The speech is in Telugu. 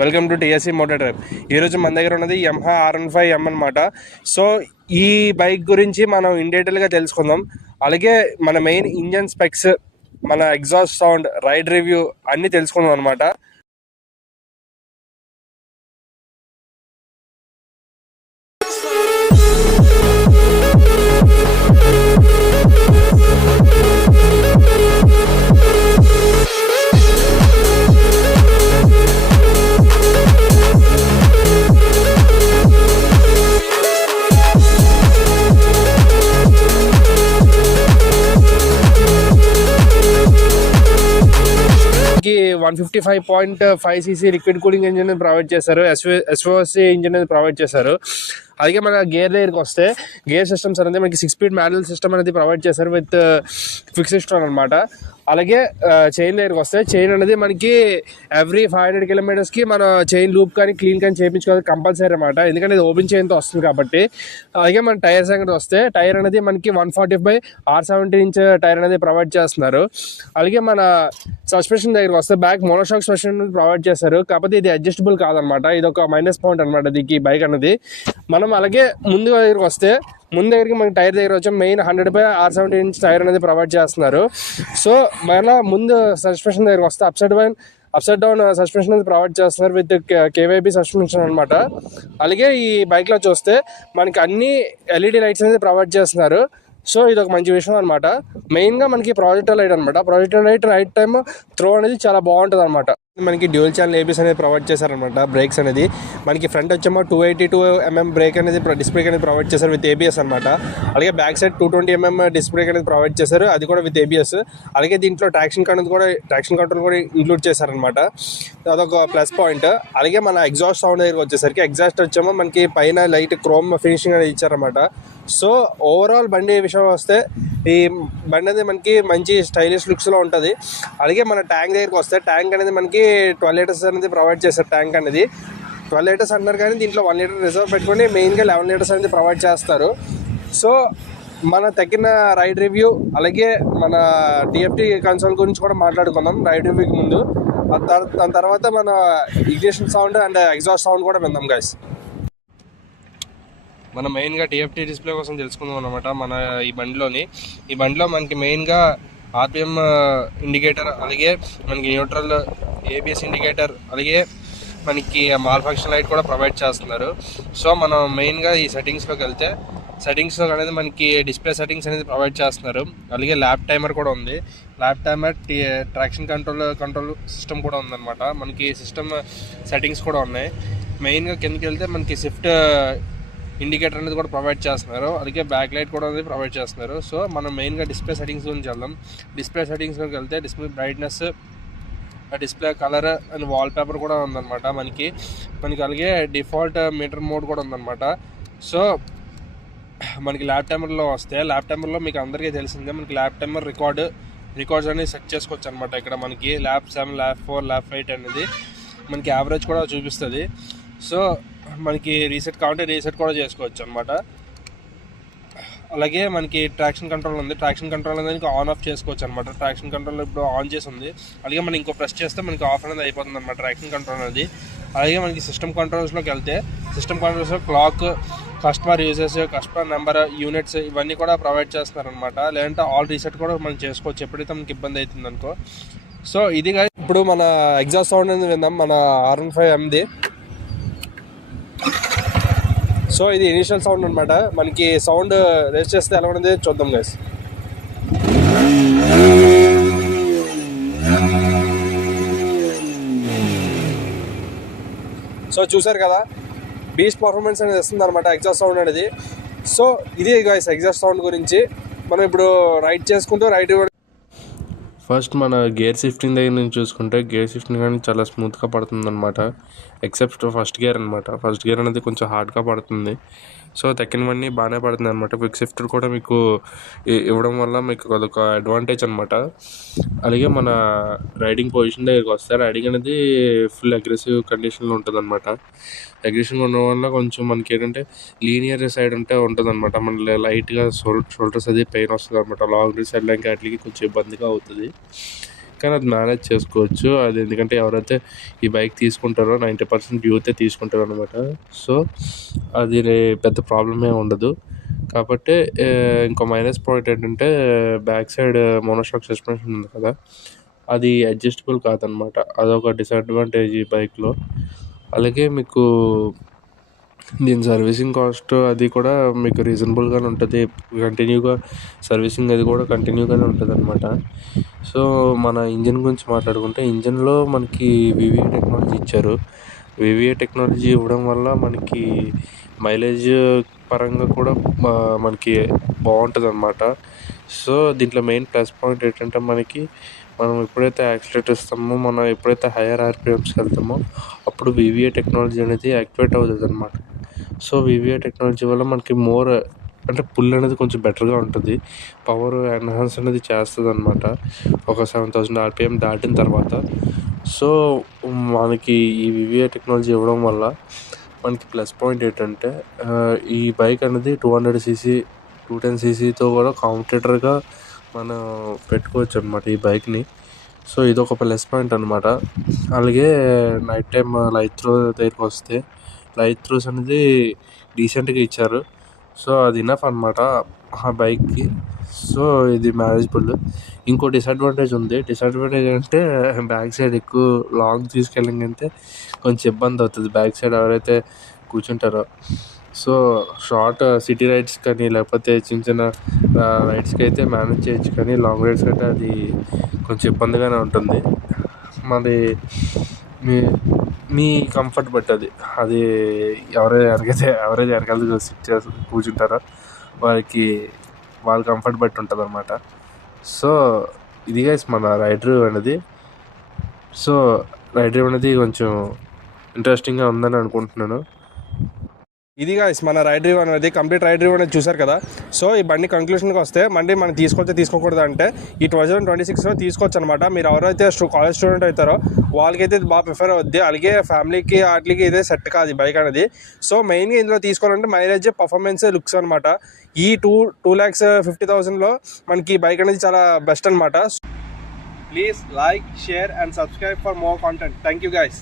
Welcome to TSC motor drive. ఈరోజు మన దగ్గర ఉన్నది యమహా R15M అనమాట. సో ఈ బైక్ గురించి మనం ఇన్ డీటెయిల్గా తెలుసుకుందాం. అలాగే మన మెయిన్ ఇంజన్ స్పెక్స్, మన ఎగ్జాస్ట్ సౌండ్, రైడ్ రివ్యూ అన్నీ తెలుసుకుందాం అనమాట. కి 155.5 cc liquid cooling engine provide చేశారు. ఎస్ఓసి ఇంజిన్ ప్రొవైడ్ చేశారు. అలాగే మన గేర్ దగ్గరికి వస్తే గేర్ సిస్టమ్స్ అనేది మనకి 6 స్పీడ్ మాన్యువల్ సిస్టమ్ అనేది ప్రొవైడ్ చేశారు విత్ ఫిక్స్డ్ స్టోన్ అనమాట. అలాగే చైన్ దగ్గరికి వస్తే చైన్ అనేది మనకి ఎవ్రీ 500 కిలోమీటర్స్కి మన చైన్ లూప్ కానీ క్లీన్ కానీ చేయించుకోవాలి కంపల్సరీ అనమాట, ఎందుకంటే ఇది ఓపెన్ చైన్తో వస్తుంది కాబట్టి. అలాగే మన టైర్ సంగతి వస్తే టైర్ అనేది మనకి 140/R17 టైర్ అనేది ప్రొవైడ్ చేస్తున్నారు. అలాగే మన సస్పెన్షన్ దగ్గరికి వస్తే బ్యాక్ మోనోషాక్ సస్పెన్షన్ అనేది ప్రొవైడ్ చేశారు, కాకపోతే ఇది అడ్జస్టబుల్ కాదనమాట. ఇది ఒక మైనస్ పాయింట్ అనమాట దీనికి బైక్ అనేది. మనం అలాగే ముందు దగ్గరికి వస్తే ముందు దగ్గరికి మనకి టైర్ దగ్గర వచ్చి మెయిన్ 100/R17 టైర్ అనేది ప్రొవైడ్ చేస్తున్నారు. సో మన ముందు సస్పెన్షన్ దగ్గరికి వస్తే అప్సైడ్ డౌన్ సస్పెన్షన్ అనేది ప్రొవైడ్ చేస్తున్నారు విత్ కేవైబీ సస్పెన్షన్ అనమాట. అలాగే ఈ బైక్లో చూస్తే మనకి అన్ని ఎల్ఈడి లైట్స్ అనేది ప్రొవైడ్ చేస్తున్నారు. సో ఇది ఒక మంచి విషయం అనమాట. మెయిన్గా మనకి ప్రాజెక్టర్ లైట్ అనమాట. Projector light night time throw అనేది చాలా బాగుంటుంది అనమాట. మనకి డ్యూయల్ ఛానల్ ఏబీఎస్ అనేది ప్రొవైడ్ చేశారనమాట. బ్రేక్స్ అనేది మనకి ఫ్రంట్ వచ్చేమో 282mm బ్రేక్ అనేది డిస్ప్లే అనేది ప్రొవైడ్ చేశారు విత్ ఏబిఎస్ అనమాట. అలాగే బ్యాక్ సైడ్ 220mm డిస్ప్లే అనేది ప్రొవైడ్ చేశారు, అది కూడా విత్ ఏబిఎస్. అలాగే దీంట్లో ట్రాక్షన్ కంట్రోల్ కూడా ఇంక్లూడ్ చేశారనమాట, అదొక ప్లస్ పాయింట్. అలాగే మన ఎగ్జాస్ట్ సౌండ్ దగ్గరికి వచ్చేసరికి ఎగ్జాస్ట్ వచ్చేమో మనకి పైన లైట్ క్రోమ్ ఫినిషింగ్ అనేది ఇచ్చారనమాట. సో ఓవరాల్ బండి విషయం వస్తే ఈ బండి అనేది మనకి మంచి స్టైలిష్ లుక్స్లో ఉంటుంది. అలాగే మన ట్యాంక్ దగ్గరికి వస్తే ట్యాంక్ అనేది మనకి 12 లీటర్స్ అనేది ప్రొవైడ్ చేస్తారు. ట్యాంక్ అనేది 12 లీటర్స్ అంటారు కానీ దీంట్లో 1 లీటర్ రిజర్వ్ పెట్టుకొని మెయిన్గా 11 లీటర్స్ అనేది ప్రొవైడ్ చేస్తారు. సో మన తగ్గిన రైడ్ రివ్యూ అలాగే మన టీఎఫ్టీ కన్సోల్ గురించి కూడా మాట్లాడుకుందాం రైడ్ రివ్యూకి ముందు. దాని తర్వాత మన ignition sound and exhaust sound కూడా విందాం గైస్. మనం మెయిన్గా టీఎఫ్టీ డిస్ప్లే కోసం తెలుసుకుందాం అనమాట. మన ఈ బండిలో మనకి మెయిన్గా ఆర్పిఎం ఇండికేటర్, అలాగే మనకి న్యూట్రల్, ఏబిఎస్ ఇండికేటర్, అలాగే మనకి మాల్ ఫంక్షన్ లైట్ కూడా ప్రొవైడ్ చేస్తున్నారు. సో మనం మెయిన్గా ఈ సెట్టింగ్స్లోకి వెళ్తే సెట్టింగ్స్లో అనేది మనకి డిస్ప్లే సెట్టింగ్స్ అనేది ప్రొవైడ్ చేస్తున్నారు. అలాగే ల్యాప్ టైమర్ కూడా ఉంది. Lap timer, traction control system కూడా ఉందన్నమాట. మనకి సిస్టమ్ సెట్టింగ్స్ కూడా ఉన్నాయి. మెయిన్గా కిందకి వెళ్తే మనకి స్విఫ్ట్ ఇండికేటర్ అనేది కూడా ప్రొవైడ్ చేస్తున్నారు. అలాగే బ్యాక్ లైట్ కూడా అనేది ప్రొవైడ్ చేస్తున్నారు. సో మనం మెయిన్గా డిస్ప్లే సెట్టింగ్స్ గురించి వెళ్దాం. డిస్ప్లే సెట్టింగ్స్లోకి వెళ్తే display brightness, display colour and wall paper కూడా ఉందన్నమాట మనకి. అలాగే డిఫాల్ట్ మీటర్ మోడ్ కూడా ఉందన్నమాట. సో మనకి ల్యాప్ టైమర్లో వస్తే ల్యాప్ టైమర్లో మీకు అందరికీ తెలిసిందే మనకి ల్యాప్ టైమర్ రికార్డ్స్ అనేది సెట్ చేసుకోవచ్చు అనమాట. ఇక్కడ మనకి ల్యాప్ 7, ల్యాప్ 4, ల్యాప్ 8 అనేది మనకి యావరేజ్ కూడా చూపిస్తుంది. సో మనకి రీసెట్ కావాలంటే రీసెట్ కూడా చేసుకోవచ్చు అనమాట. అలాగే మనకి ట్రాక్షన్ కంట్రోల్ ఉంది. ట్రాక్షన్ కంట్రోల్ అనేది ఆన్ ఆఫ్ చేసుకోవచ్చు అనమాట. ట్రాక్షన్ కంట్రోల్ ఇప్పుడు ఆన్ చేసి ఉంది. అలాగే మనం ఇంకో ప్రెస్ చేస్తే మనకి ఆఫ్ అనేది అయిపోతుంది అనమాట ట్రాక్షన్ కంట్రోల్ అనేది. అలాగే మనకి సిస్టమ్ కంట్రోల్స్లోకి వెళ్తే సిస్టమ్ కంట్రోల్స్లో clock, customer uses, customer number, units ఇవన్నీ కూడా ప్రొవైడ్ చేస్తున్నారనమాట. లేదంటే ఆల్ రీసెట్ కూడా మనం చేసుకోవచ్చు ఎప్పుడైతే మనకి ఇబ్బంది అవుతుంది అనుకో. సో ఇది ఇప్పుడు మన ఎగ్జాస్ట్ సౌండ్ అనేది విందాం మన R15Mది. సో ఇది ఇనిషియల్ సౌండ్ అనమాట. మనకి సౌండ్ రేస్ చేస్తే ఎలా ఉన్నది చూద్దాం గైస్. సో చూసారు కదా, బీస్ట్ పర్ఫార్మెన్స్ అనేది ఇస్తుంది అనమాట ఎగ్జాస్ట్ సౌండ్ అనేది. సో ఇది గైస్ ఎగ్జాస్ట్ సౌండ్ గురించి. మనం ఇప్పుడు రైడ్ చేసుకుంటూ ఫస్ట్ మన గేర్ షిఫ్టింగ్ దగ్గర నుంచి చూసుకుంటే గేర్ షిఫ్టింగ్ కానీ చాలా స్మూత్గా పడుతుంది అనమాట. ఎక్సెప్ట్ ఫస్ట్ గేర్ అనమాట. ఫస్ట్ గేర్ అనేది కొంచెం హార్డ్గా పడుతుంది. సో తక్కినవన్నీ బాగానే పడుతుంది అనమాట. క్విక్ షిఫ్టర్ కూడా మీకు ఇవ్వడం వల్ల మీకు అదొక అడ్వాంటేజ్ అనమాట. అలాగే మన రైడింగ్ పొజిషన్ దగ్గరికి వస్తే రైడింగ్ అనేది ఫుల్ అగ్రెసివ్ కండిషన్లో ఉంటుంది అనమాట. అగ్రెసివ్గా ఉండడం వల్ల కొంచెం మనకి ఏంటంటే లీనియర్ సైడ్ ఉంటే ఉంటుంది అనమాట. మన లైట్గా షోల్డర్స్ అది పెయిన్ వస్తుంది అనమాట. లాంగ్ సైడ్ లైన్ అట్లకి కొంచెం ఇబ్బందిగా అవుతుంది. కానీ అది మేనేజ్ చేసుకోవచ్చు. అది ఎందుకంటే ఎవరైతే ఈ బైక్ తీసుకుంటారో 90% యూతే తీసుకుంటారు అనమాట. సో అది పెద్ద ప్రాబ్లమే ఉండదు. కాబట్టి ఇంకో మైనస్ పాయింట్ ఏంటంటే బ్యాక్ సైడ్ మోనోషాక్ సస్పెన్షన్ ఉంది కదా, అది అడ్జస్టబుల్ కాదనమాట. అదొక డిసడ్వాంటేజ్ ఈ బైక్లో. అలాగే మీకు దీని సర్వీసింగ్ కాస్ట్ అది కూడా మీకు రీజనబుల్గానే ఉంటుంది. కంటిన్యూగా సర్వీసింగ్ అది కూడా కంటిన్యూగానే ఉంటుంది అనమాట. సో మన ఇంజిన్ గురించి మాట్లాడుకుంటే, ఇంజిన్లో మనకి వివిఏ టెక్నాలజీ ఇచ్చారు. వివిఏ టెక్నాలజీ ఇవ్వడం వల్ల మనకి మైలేజ్ పరంగా కూడా మనకి బాగుంటుంది అనమాట. సో దీంట్లో మెయిన్ ప్లస్ పాయింట్ ఏంటంటే మనం ఎప్పుడైతే యాక్సిలేటర్ ఇస్తామో, మనం ఎప్పుడైతే హైయర్ ఆర్పిఎమ్స్కి వెళ్తామో అప్పుడు వివిఏ టెక్నాలజీ అనేది యాక్టివేట్ అవుతుంది అనమాట. సో వివిఏ టెక్నాలజీ వల్ల మనకి అంటే పుల్ అనేది కొంచెం బెటర్గా ఉంటుంది. పవర్ ఎన్హాన్స్ అనేది చేస్తుంది అనమాట ఒక 7000 ఆర్పిఎం దాటిన తర్వాత. సో మనకి ఈ వివిఏ టెక్నాలజీ ఇవ్వడం వల్ల మనకి ప్లస్ పాయింట్ ఏంటంటే, ఈ బైక్ అనేది 200cc 210cc కూడా కాంపిటేటర్గా మనం పెట్టుకోవచ్చు అనమాట ఈ బైక్ని. సో ఇదొక ప్లస్ పాయింట్ అనమాట. అలాగే నైట్ టైం లైట్ త్రో దగ్గరికి వస్తే, లైట్ త్రోస్ అనేది డీసెంట్గా ఇచ్చారు. సో అది ఇనఫ్ అనమాట ఆ బైక్కి. సో ఇది మేనేజబుల్. ఇంకో డిసడ్వాంటేజ్ ఉంది. డిసడ్వాంటేజ్ అంటే బ్యాక్ సైడ్ ఎక్కువ లాంగ్ తీసుకెళ్ళంగంటే కొంచెం ఇబ్బంది అవుతుంది బ్యాక్ సైడ్ ఎవరైతే కూర్చుంటారో. సో షార్ట్ సిటీ రైడ్స్ కానీ లేకపోతే చిన్న చిన్న రైడ్స్కి అయితే మేనేజ్ చేయొచ్చు, కానీ లాంగ్ రైడ్స్ అంటే అది కొంచెం ఇబ్బందిగానే ఉంటుంది. మరి మీ కంఫర్ట్ బట్టి అది ఎవరైతే వెనకాల సిట్ చేసి కూర్చుంటారో వాళ్ళ కంఫర్ట్ బట్టి ఉంటుంది అనమాట. సో ఇది గైస్ మన రైడ్ రివ్యూ అనేది. సో రైడ్ రివ్యూ అనేది కొంచెం ఇంట్రెస్టింగ్గా ఉందని అనుకుంటున్నాను. ఇది గైస్ మన రైడ్ రివ్యూ అనేది, కంప్లీట్ రైడ్ రివ్యూ అనేది చూసారు కదా. సో ఈ బండి కంక్లూషన్కి వస్తే, బండి మనం తీసుకోకూడదు అంటే ఈ 2026లో తీసుకోవచ్చు అనమాట. మీరు ఎవరైతే కాలేజ్ స్టూడెంట్ అవుతారో వాళ్ళకైతే బాగా ప్రిఫర్ అవుద్ది. అలాగే ఫ్యామిలీకి వాటికి ఇదే సెట్ కాదు ఈ బైక్ అనేది. సో మెయిన్గా ఇందులో తీసుకోవాలంటే మైలేజ్, పర్ఫార్మెన్స్, లుక్స్ అనమాట. ఈ 2,50,000లో మనకి బైక్ అనేది చాలా బెస్ట్ అనమాట. Please like, share and subscribe for more content. Thank you guys.